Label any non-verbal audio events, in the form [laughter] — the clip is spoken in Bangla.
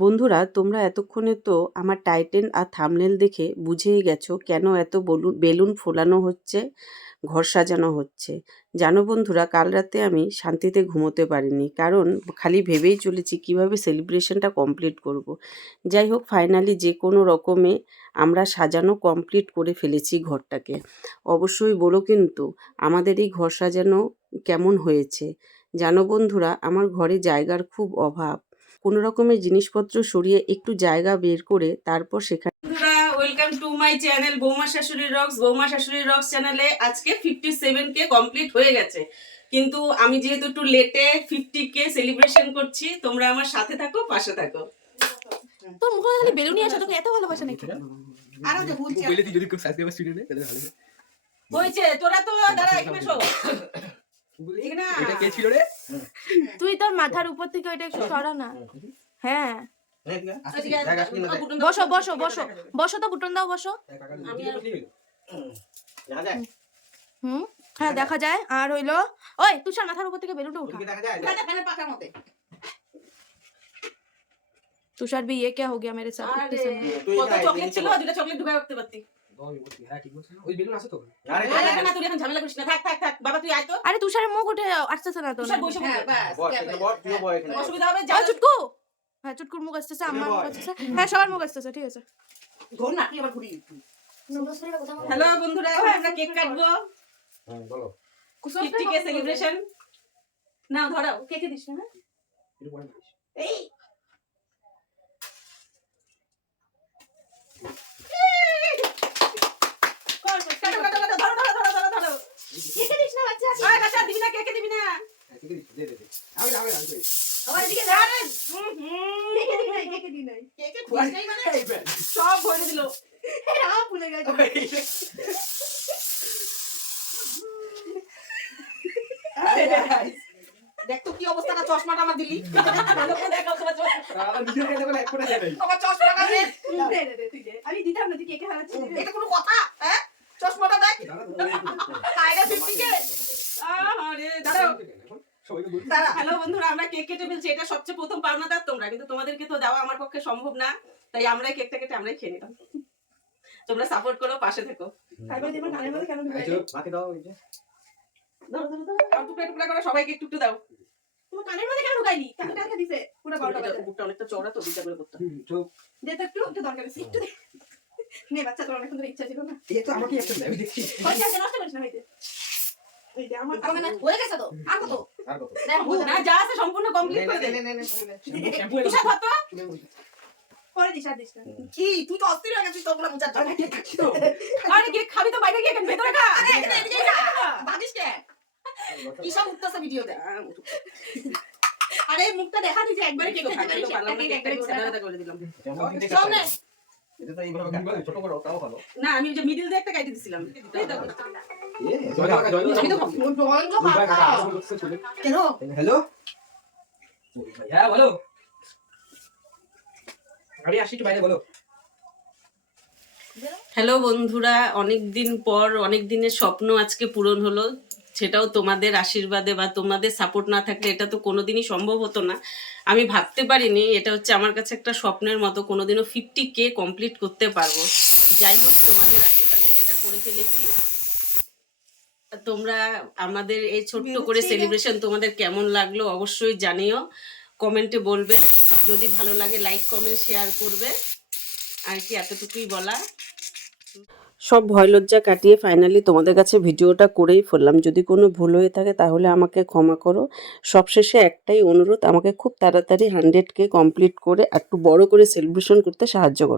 বন্ধুরা, তোমরা এতক্ষণে তো আমার টাইটেল আর থাম্বনেল দেখে বুঝেই গেছো কেন এত বলুন, বেলুন ফোলানো হচ্ছে, ঘর সাজানো হচ্ছে। জানো বন্ধুরা, কাল রাতে আমি শান্তিতে ঘুমোতে পারিনি, কারণ খালি ভেবেই চলেছি কীভাবে সেলিব্রেশনটা কমপ্লিট করব। যাই হোক, ফাইনালি যে কোনো রকমে আমরা সাজানো কমপ্লিট করে ফেলেছি ঘরটাকে। অবশ্যই বলো কিন্তু, আমাদের এই ঘর সাজানো কেমন হয়েছে? জানো বন্ধুরা, আমার ঘরে জায়গার খুব অভাব। কোনো রকমের জিনিসপত্র সরিয়ে একটু জায়গা বের করে তারপর সেখানে বন্ধুরা ওয়েলকাম টু মাই চ্যানেল বৌমা শাশুড়ি রক্স। বৌমা শাশুড়ি রক্স চ্যানেলে আজকে ফিফটি সেভেন কে কমপ্লিট হয়ে গেছে। কিন্তু আমি যেহেতু একটু লেটে ফিফটি কে সেলিব্রেশন করছি তোমরা আমার সাথে থাকো পাশে থাকো। তোর মুখে খালি বেলুনই আছে তোকে এত ভালোবাসা নাকি? আর ওই যে ভুলছি বলে তুই যদি খুব সাবস্ক্রাইবার স্টুডিও নেই তাহলে ভালো। হয়েছে তোরা তো দাঁড়া এখানে শো এটা কে ছিল রে তুই তোর মাথার উপর থেকে ওইটা একটু সরা না হ্যাঁ বসো বসো বসো বসো তো বুটন দাও বসো হুম হ্যাঁ দেখা যায় আর হইলো ওই তুষার মাথার উপর থেকে বেলুনটা উঠা পাকার মতে तुषार भी ये क्या हो गया मेरे साथ আরে इतने समय? কত চকলেট ছিল দুটো চকলেট ঢুকায় রাখতে পারতি হ্যাঁ ঠিক বলছিস ওই বেলুন আছে তো আরে না তুই এখন ঝামেলা করিস না। থাক থাক থাক তুই আয় তুষারের মুখ উঠে আসতেছে না তো হ্যাঁ, বসে অসুবিধা হবে চুটকু! হ্যাঁ চুটকুর মুখ আসতেছে আমার মুখ আসতেছে। হ্যাঁ সবার মুখ আসতেছে ঠিক আছে। হ্যালো বন্ধুরা আমরা কেক কাটবো। সেলিব্রেশন না ধরাও কেকে দিস না? হ্যাঁ? এই কর, কর, কাটো, কাটো, কাটো, ধরো, ধরো, ধরো, ধরো, ধরো। কেকে দিস না বাচ্চা আয়, বাচ্চা, দিবি না, কেকে দিবি না। আমি আমি আমি আবার এদিকে যা রে। হুম, হুম। কেকে দি নাই কেকে দি নাই কেকে খুঁজিস নাই মানে? সব ভরে দিল। ভুলে গেছি দেখ তো কি অবস্থাটা চশমাটা আমার দিলি? [laughs] ভালো করে দেখাও তোমার চশমাটা আমি দিতাম না তুই হারাচ্ছিস? এটা কোনো কথা হ্যাঁ? চশমাটা দেখ। বলি হ্যালো বন্ধুরা আমরা কেক কেটে ফেলছি এটা সবচেয়ে প্রথম পাওনাদার তোমরা কিন্তু তোমাদেরকে তো দেওয়া আমার পক্ষে সম্ভব না তাই আমরাই কেকটা কেটে আমরাই খেয়ে নিলাম। তোমরা সাপোর্ট করো পাশে থেকো। বাকি দাও এই যে। ধরো ধরো ধরো। টুকরা টুকরা করে সবাইকে একটু একটু দাও। তোমার কানের মধ্যে কেন ঢুকাইলি কানে টাকা দিছে? পুরো গলটা এটা বুকটা অনেকটা চওড়া তো দুইটা করে করতে দে তো একটু একটু দরকার আছে একটু নে বাচ্চা তোর অনেকক্ষণ ধরে ইচ্ছা ছিল না। এই তো আমাকে একটা আমি দেখছি। নষ্ট করিস না হইতে। হয়ে গেছে তো আর কত আর কত দেখ না যা আছে সম্পূর্ণ কমপ্লিট করে দে তুষার ধর তো। পরে দিস আর দিস না কি তুই তো অস্থির হয়ে গেছিস তোগুলো মুচার জন্য কে খাচ্ছি তো আরে কেক খাবি তো বাইরে গিয়ে কেন ভেতরে খা আরে এখানে এদিকে যা ভাবিস কে কি সব উঠতেছে ভিডিওতে আরে মুখটা দেখা দিছে একবারে কি কেক খেতে পারিস একবারে করে দিলাম সামনে না আমি যে মিডিল দিয়ে একটা কাটি দিছিলাম। হ্যালো? হ্যাঁ বলো। গাড়ি আসি একটু বাইরে বলো। হ্যালো বন্ধুরা অনেক দিন পর অনেক দিনের স্বপ্ন আজকে পূরণ হলো। সেটাও তোমাদের আশীর্বাদে বা তোমাদের সাপোর্ট না থাকলে এটা তো কোনোদিনই সম্ভব হতো না। আমি ভাবতে পারিনি এটা হচ্ছে আমার কাছে একটা স্বপ্নের মতো কোনোদিনও ফিফটি কে কমপ্লিট করতে পারব। যাই হোক তোমাদের আশীর্বাদে সেটা করে ফেলেছি। তোমরা আমাদের এই ছোট্ট করে সেলিব্রেশন তোমাদের কেমন লাগল অবশ্যই জানিও। কমেন্টে বলবে। যদি ভালো লাগে লাইক কমেন্ট শেয়ার করবে। আর কি এতটুকুই বলা সব ভয় লজ্জা কাটিয়ে ফাইনালি তোমাদের কাছে ভিডিওটা করেই ফেললাম। যদি কোনো ভুল হয়ে থাকে তাহলে আমাকে ক্ষমা করো। সবশেষে একটাই অনুরোধ, আমাকে খুব তাড়াতাড়ি হান্ড্রেডকে কমপ্লিট করে একটু বড় করে সেলিব্রেশন করতে সাহায্য করো।